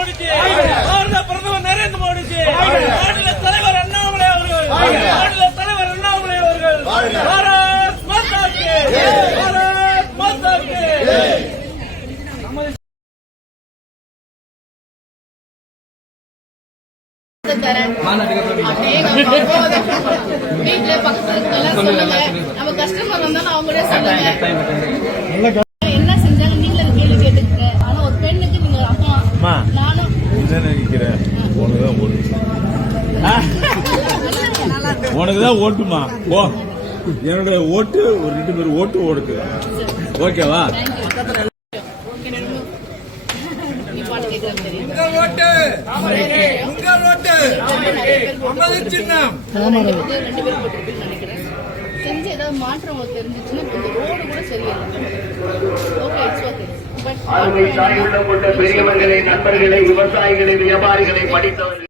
மோடிஜி. பாரத பிரதமர் நரேந்திர மோடிஜி. மாநில தலைவர் அண்ணாமலை அவர்கள். மாநில தலைவர் அண்ணாமலை அவர்கள். பாரத் மாதா கி பாரத் மாதா கி தரேன். அநேகம் போதும். வீட்டுல பக்கத்துல இருக்கவங்கெல்லாம் சொல்லுங்க நம்ம கஸ்டமர் வந்தாலும் அவங்களே சொல்லுங்க என்ன செஞ்சாங்க நீங்களும் அந்த கேள்வி கேட்டுக்கங்க ஆனா ஒரு பெண்ணுக்கு நீங்க அப்பா என்ன நினைக்கிறேன் உனக்குதான் ஓட்டு. உனக்குதான் ஓட்டுமா? ஓ என்னோட ஓட்டு ஒரு ரெண்டு பேர் ஓட்டு ஓடுது ஓகேவா? மாற்றம் தெரிஞ்சிச்சுன்னா இந்த ரோடு கூட சரியில்லை. பட் அருமை தாய் உள்ளம் கொண்ட பெரியவர்களை நண்பர்களை விவசாயிகளை வியாபாரிகளை படித்தவர்கள்.